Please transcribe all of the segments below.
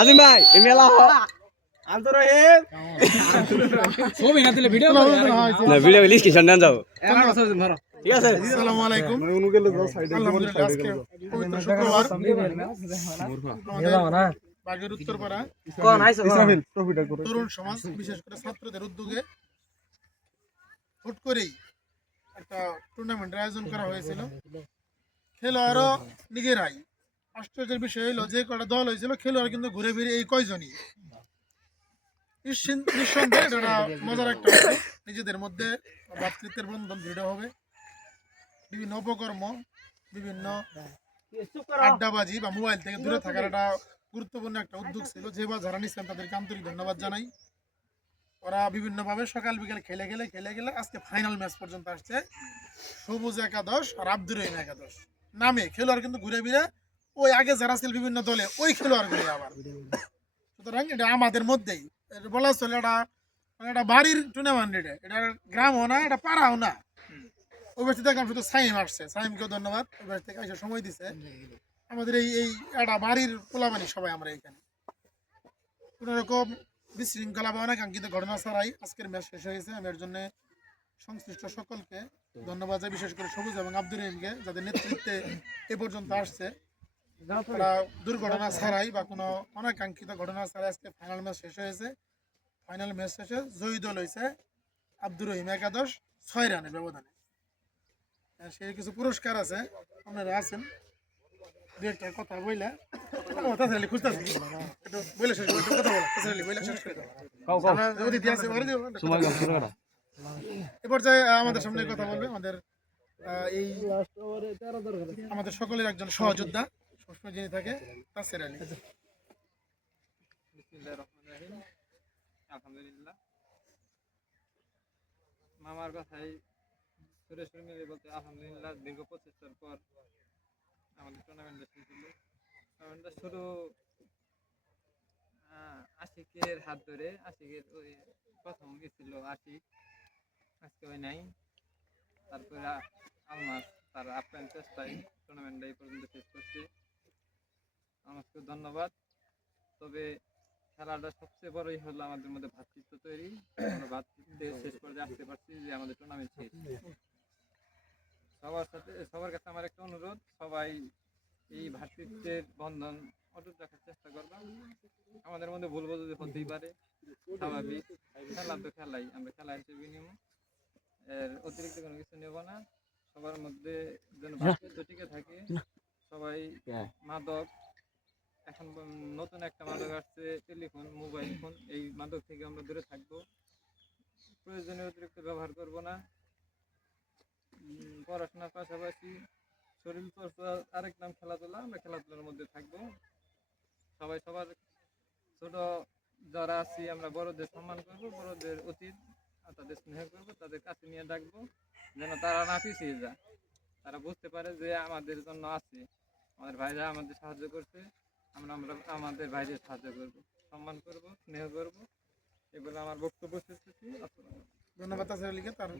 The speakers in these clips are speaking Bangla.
আজিম ভাই এমেলা আন্তরহিম ছবি না দিলে ভিডিও না ভিডিও লিস্টেশন দেন যাও ঠিক আছে আসসালামু আলাইকুম আলহামদুলিল্লাহ আজকে পবিত্র শুক্রবার বাগের উত্তরপাড়া তরুণ সমাজ বিশেষ করে ছাত্রদের উদ্যোগে হুট করেই একটা টুর্নামেন্টের আয়োজন করা হয়েছিল। খেলোয়াড়ও নিজেরাই, আশ্চর্যের বিষয় হলো যে কটা দল হয়েছিল খেলোয়াড় কিন্তু ঘুরে ফিরে এই কয়জনই। নিঃসন্দেহে এটা মজার একটা উদ্যোগ। নিজেদের মধ্যে ভ্রাতৃত্বের বন্ধন দৃঢ় হবে। বিভিন্ন উপকর্ম, বিভিন্ন আড্ডাবাজি বা মোবাইল থেকে দূরে থাকার একটা গুরুত্বপূর্ণ একটা উদ্যোগ ছিল। যে বা যারা নিচ্ছেন তাদেরকে আন্তরিক ধন্যবাদ জানাই। ওরা বিভিন্নভাবে সকাল বিকাল খেলে গেলে আজকে ফাইনাল ম্যাচ পর্যন্ত আসছে। সবুজ একাদশ আর আব্দুর রহিম একাদশ নামে খেলোয়াড় কিন্তু ঘুরে ফিরে ওই আগে যারা ছিল বিভিন্ন দলে ওই খেলোয়াড় ঘুরে আবার। সুতরাং এটা আমাদের মধ্যেই বলা চলে এটা বাড়ির টুর্নামেন্ট। এটা গ্রামও না, এটা পাড়াও না। ওই ব্যক্তি দেখলাম শুধু সাইম আসছে, সাইমকেও ধন্যবাদ। ওই ব্যক্তি থেকে এসে সময় দিছে। আমাদের এই একটা বাড়ির পোলাবানি সবাই আমরা এখানে কোনো রকম বিশৃঙ্খলা বা অনাকাঙ্ক্ষিত ঘটনা ছাড়াই আজকের ম্যাচ শেষ হয়েছে। আমি এর জন্য সংশ্লিষ্ট সকলকে ধন্যবাদ জানাই, বিশেষ করে সবুজ এবং আব্দুর রহিমকে যাদের নেতৃত্বে এ পর্যন্ত আসছে। তারা দুর্ঘটনা ছাড়াই বা কোনো অনাকাঙ্ক্ষিত ঘটনা ছাড়াই আজকে ফাইনাল ম্যাচ শেষ হয়েছে। ফাইনাল ম্যাচ শেষে জয়ী দল হয়েছে আব্দুর রহিম একাদশ 6 রানের ব্যবধানে। সেই কিছু পুরস্কার আছে, আপনারা আছেন দু একটা কথা বইলা খুঁজতেছি একটু বলে শেষ করে কথা বলা শেষ করে অতিথি আছে এ পর্যায়ে আমাদের সামনে কথা বলবে আমাদের সকলের একজন সহযোদ্ধা সবসময় যিনি থাকে তাসির আলী। আলহামদুলিল্লাহ, মামার কথাই সুরেশ্বর মিলে বলতে আলহামদুলিল্লাহ দীর্ঘ প্রচেষ্টার পর আমাদের টুর্নামেন্টটা শুরু হলো। টুর্নামেন্টটা শুরু আশিকের হাত ধরে, আশিকের ওই প্রথম গেছিল আশিক, আজকে ওই নাই। তারপরে আলমাস তার আপ্যায়ন চেষ্টায় টুর্নামেন্টটা এই পর্যন্ত শেষ করছে। আমাকে ধন্যবাদ। তবে খেলাটা সবচেয়ে বড়ই হলো আমাদের মধ্যে ভ্রাতৃত্ব তৈরি। আমরা ভ্রাতৃত্বের শেষ পর্যায়ে আসতে পারছি যে আমাদের টুর্নামেন্ট শেষ। সবার কাছে আমার একটা অনুরোধ, সবাই এই ভ্রাতৃত্বের বন্ধন অটুট রাখার চেষ্টা করবা। আমাদের মধ্যে ভুল বোঝাবুঝি হতেই পারে, স্বাভাবিক। খেলা তো খেলাই, আমরা খেলা হিসেবে নিব, এর অতিরিক্ত কোনো কিছু নেব না। সবার মধ্যে যেন ভ্রাতৃত্ব টিকে থাকে। সবাই মাদক, এখন নতুন একটা মাদক আসছে টেলিফোন, মোবাইল ফোন, এই মাদক থেকে আমরা দূরে থাকবো। প্রয়োজনীয় অতিরিক্ত ব্যবহার করব না। পড়াশোনার পাশাপাশি শরীর চর্চা আরেক নাম খেলাধুলা, আমরা খেলাধুলার মধ্যে থাকবো। সবাই সবার ছোট যারা আছি আমরা বড়দের সম্মান করব, বড়দের অতীত তাদের স্নেহ করবো, তাদের কাছে নিয়ে ডাকবো যেন তারা না পিছিয়ে যায়। তারা বুঝতে পারে যে আমাদের জন্য আছে, আমাদের ভাইরা আমাদের সাহায্য করছে, আমরা আমাদের ভাইদের সাহায্য করব, সম্মান করব, স্নেহ করব। এগুলো আমার বক্তব্য শেষ করছি। ধন্যবাদ তাসির আলীকে তার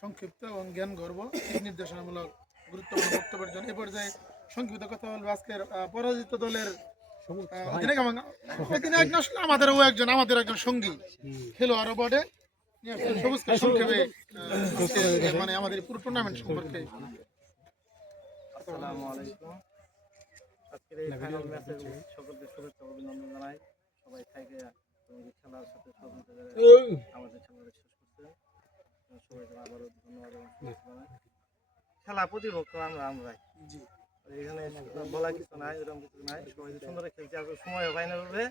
সংক্ষিপ্ত এবং জ্ঞান গর্ব নির্দেশনামূলক গুরুত্বপূর্ণ বক্তব্যের জন্য। এ পর্যায়ে সংক্ষিপ্ত কথা বলবো আজকের পরাজিত দলের আমাদের একজন সঙ্গী খেলোয়াড় বটে। সবুজকে সংক্ষেপে মানে আমাদের পুরো টুর্নামেন্ট সম্পর্কে। আসসালামু আলাইকুম। আজকের এই ফাইনাল ম্যাচে সকলকে শুভেচ্ছা অভিনন্দন জানাই। সবাই থাকে খেলার সাথে আমাদের খেলাটা শেষ করতে সবাইকে আবারও ধন্যবাদ জানাই। খেলা প্রতিপক্ষ আমরাই। এখানে বলা কিছু নাই, এরকম কিছু নাই। সবাই সুন্দর খেলছি, আর সময় ফাইনাল হবে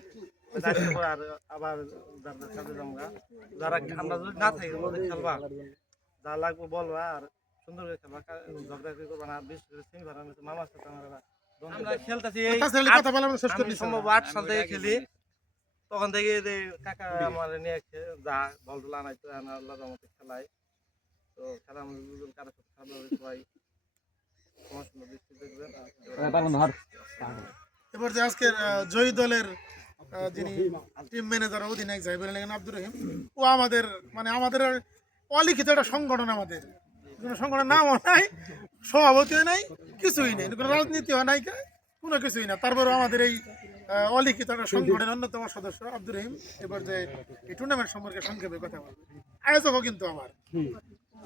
আর আবার যাদের সাথে আমরা যারা আমরা যদি না থাকি খেলবা, যা লাগবে বলবা আর সুন্দর করে খেলবা, ঝগড়া করবা না। বিশেষ করে সেমিফাইনাল মামার সাথে আমরা খেলতেছি সম্ভব 8 সাল থেকে খেলি। তখন থেকে কাকা আমার নিয়ে যা বল টুলা আনাইতো, আল্লাহ রহমতে খেলাই। তো খেলা আমাদের কারো সাথে খেলা সবাই সমস্যা দৃষ্টি দেখবেন। এবার যে আজকের জয়ী দলের যিনি টিম ম্যানেজার অধিনায়ক জাহিবুল আব্দুর রহিম, ও আমাদের মানে আমাদের অলিখিত একটা সংগঠন। আমাদের কোনো সংগঠনের নামও নাই, সভাপতিও নাই, কিছুই নেই, কোনো রাজনীতিও নাই। কোনো কিছুই না। তারপরেও আমাদের এই অলিখিত একটা সংগঠনের অন্যতম সদস্য আব্দুর রহিম এবার যে এই টুর্নামেন্ট সম্পর্কে সংক্ষেপে কথা বলবে। আয়োজকও কিন্তু আমার।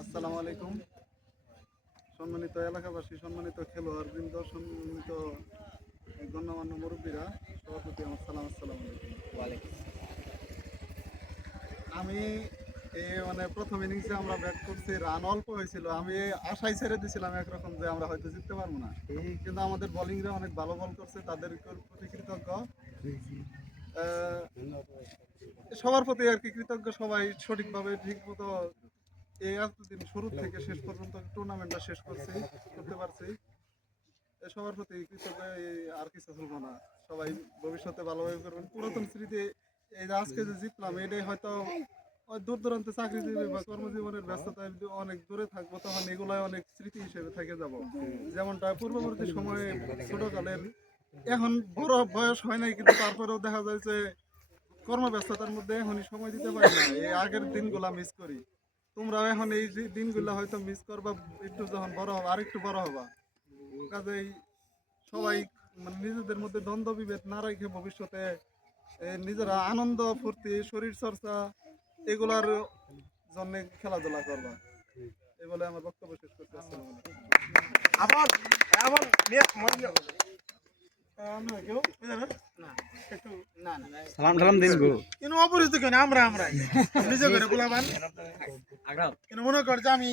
আসসালামু আলাইকুম, সম্মানিত এলাকাবাসী, সম্মানিত খেলোয়াড় বৃন্দ, সম্মানিত গণ্যমান্য মুরব্বীরা, সভাপতি আমার সালাম, আসসালামু আলাইকুম। আমি মানে প্রথম ইনিংসে আমরা ব্যাট করছি, রান অল্প হয়েছিল, আমি আশাই ছেড়ে দিয়েছিলাম একরকম যে আমরা হয়তো জিততে পারবো না, কিন্তু আমাদের বোলিংরা অনেক ভালো বল করছে, তাদের প্রতি কৃতজ্ঞ। সবার প্রতি আর কি কৃতজ্ঞ, সবাই সঠিকভাবে ঠিক মতো এই এতদিন শুরু থেকে শেষ পর্যন্ত টুর্নামেন্টটা শেষ করতে পারছি, সবার প্রতি কৃতজ্ঞ। আর কিছু বলবো না, সবাই ভবিষ্যতে ভালোভাবে করবেন। পুরাতন স্মৃতি এই যে আজকে যে জিতলাম, এটাই হয়তো দূর দূরান্তে চাকরিজীবী বা কর্মজীবনের ব্যস্ততায় অনেক দূরে থাকবো, তখন এগুলাই অনেক স্মৃতি হিসেবে থেকে যাব। যেমনটা পূর্ববর্তী সময়ে ছোটকালের, এখন বড় বয়স হয় নাই, কিন্তু তারপরেও দেখা যায় যে কর্মব্যস্ততার মধ্যে এখনই সময় দিতে পারি না, এই আগের দিনগুলা মিস করি। তোমরাও এখন এই দিনগুলা হয়তো মিস করবা, একটু যখন বড় হবা, আর একটু বড় হবা। কাজেই সবাই মানে নিজেদের মধ্যে দ্বন্দ্ব বিভেদ না রেখে ভবিষ্যতে নিজেরা আনন্দ ফুর্তি শরীর চর্চা এগুলার জন্য খেলাধুলা করবা, এই বলে আমার বক্তব্য শেষ করতে। আসসালামু সালাম দিন গো অপরিচিত কেন আমরা নিজে করে বলাবান। মনে কর যে আমি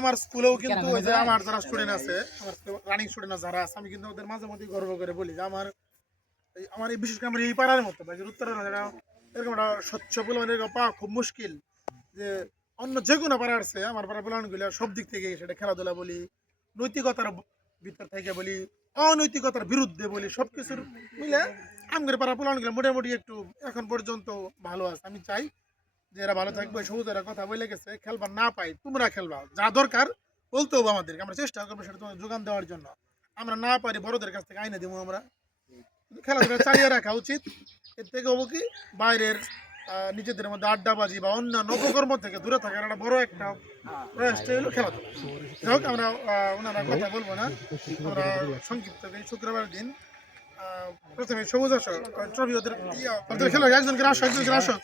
আমার স্কুলেও কিন্তু ওই যে আমার যারা স্টুডেন্ট আছে, আমার রানিং স্টুডেন্ট যারা আছে, আমি কিন্তু ওদের মাঝে মধ্যে গর্ব করে বলি যে আমার এই বিশেষ করে আমার এই পাড়ার মতো বা উত্তরের এরকম একটা স্বচ্ছ পোলাপান এরকম পাওয়া খুব মুশকিল। যে অন্য যে কোনো পাড়া আছে, আমার পাড়ার পোলাপানগুলো সব দিক থেকে, সেটা খেলাধুলা বলি, নৈতিকতার ভিতর থেকে বলি, অনৈতিকতার বিরুদ্ধে বলি, সব কিছুর মিলে আমাদের পাড়ার পোলাপানগুলো মোটামুটি একটু এখন পর্যন্ত ভালো আছে। আমি চাই যে এরা ভালো থাকবে। সবুজ এরা কথা বলে গেছে, খেলবার না পাই তোমরা খেলবা, যা দরকার বলতে হবে আমাদেরকে, আমরা চেষ্টা করবো সেটা তোমাদের যোগান দেওয়ার জন্য। আমরা না পারি বড়দের কাছ থেকে আইনে দেবো, আমরা খেলাধুলা চালিয়ে রাখা উচিত। এর থেকে হবো কি বাইরের নিজেদের মধ্যে আড্ডাবাজি বা অন্যান্য অপকর্ম থেকে দূরে থাকার একটা বড় একটা প্রয়াসটা হলো খেলাধুলা। যাই হোক, আমরা ওনারা কথা বলবো না, আমরা সংক্ষিপ্ত শুক্রবার দিন প্রথমে সবুজ আসো ট্রফি ওদের খেলো, একজন করে আসো, একজন করে আসো,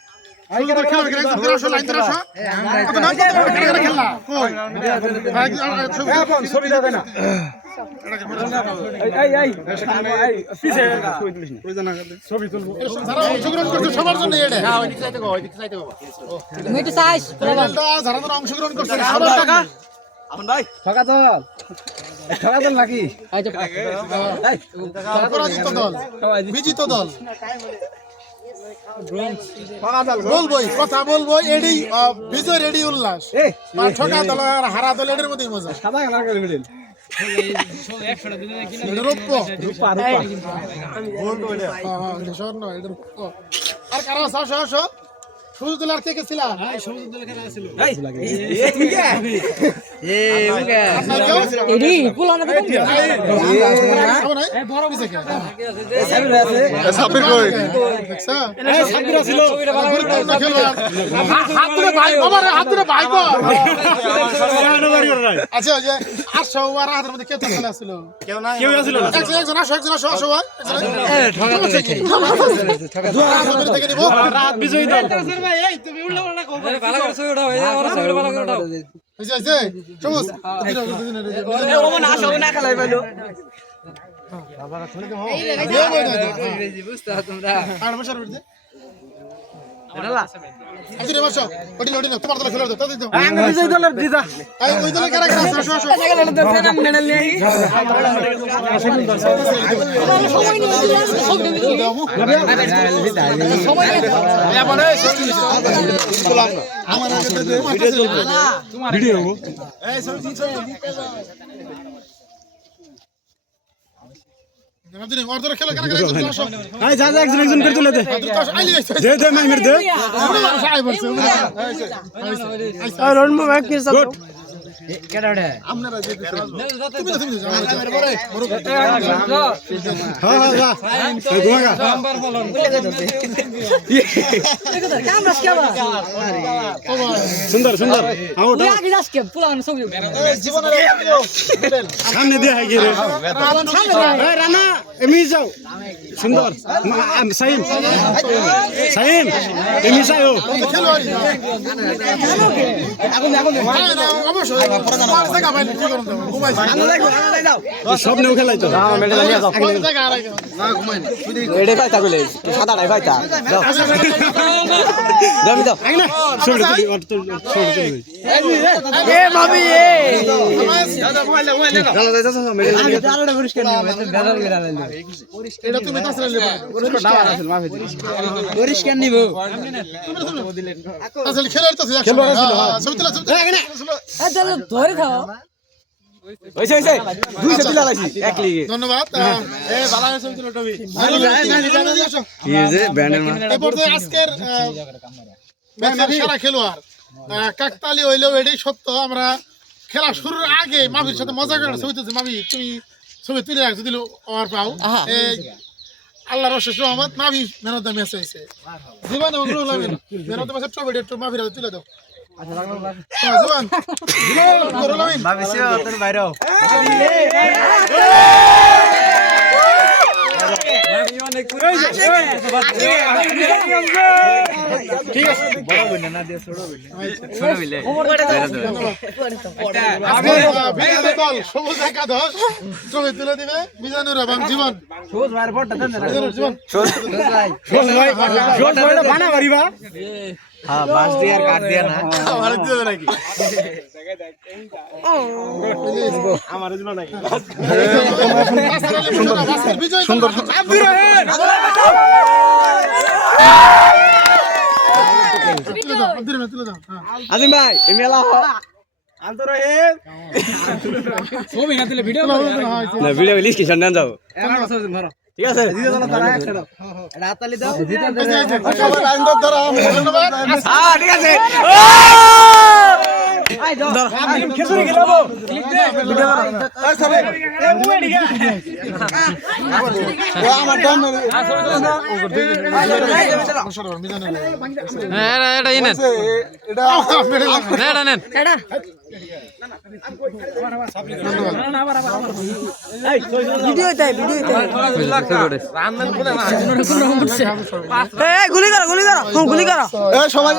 সবার জন্য অংশগ্রহণ করছে নাকি পরাজিত দল বিজিত দল বলবোই কথা বলবো, এডি বিজয় রেডি উল্লাস, ঠকা দল আর হারা দল এর মধ্যেই মজা। আর কারো আসো আসো সবুজ দল আর কে কে ছিল? আচ্ছা আসো আর হাতের মধ্যে কে খেলা ছিল? একজন আসো, একজন আসো, আসো বিজয়ী দল আপনারা যে দিছেন। তুমি তো যাও, আমরা যাও। সুন্দর সুন্দর সামনে দিয়ে হাই গিয়ে রানা এমনি যাও সুন্দর সাইম সাইম এমনি যাও সব নেও খেলাই তো এটা খাইতা বলে সাদাটাই খাইতা যাও দাও দাও আইনা শুরু তুলি অত শুরু তুলি এ ভাবি এ দাদা মোবাইল দাও দাও দাও দাও মেরে আমি আরোটা পরিষ্কার নিব দাদা গেরা লাইলো এটা তুমি তাছরা নেবা পরিষ্কার দাও আছে মাফি পরিষ্কার নিব আসলে খেলার তো খেলোয়াড় ছিল ছবি তোলা চলো ধরে খাও হইছে হইছে 200 দিলা লাইছি এক লিগে ধন্যবাদ এ ভালো আছে ছবি তোলা টবি কি যে ব্যান্ডের মান এই পর্যায়ে আজকের ম্যাচের সেরা খেলোয়াড় কাকতালি হইলেও এটাই সত্য আমরা খেলা শুরুর আগে মাফির সাথে মজা করে ছবি তুলছি মাফি তুমি ছবি তুলে রাখছো দিল ওর পাও আল্লাহর অশেষ রহমত মাফি ম্যান অফ দ্য ম্যাচ হয়েছে জীবন এবং Ruhul Amin man of the ম্যাচের ট্রফিটা একটু মাফির হাতে তুলে দাও জীবন রুহুল আমিন ভাবিছো তোর বাইরেও ঠিক আছে বড় বইনা না দিয়ে ছোট বইলে বিজয় দল সবুজ একাদশ ট্রফি তুলে দিবে মিজানুর এবং জীবন সবুজ ভাইয়ের পড়টা দেন না জীবন সবুজ ভাই বানা মারিবা হ্যাঁ বাস দিয়ে আর কাট দিয়া না আমার দিয়ে নাকি আমার জন্য নাকি সুন্দর আব্দুর রহিম তুলে দাও আজিম ভাই এই মেলা আলতো রহিম ছবি না দিলে ভিডিও না ভিডিও লিস্ট কি সন্ধান যাও ঠিক আছে রাতালি দাও হ্যাঁ ঠিক আছে খেসুরি খেলাবো আমার দম ভিডিও তাই গুলি করো গুলি করো সবাই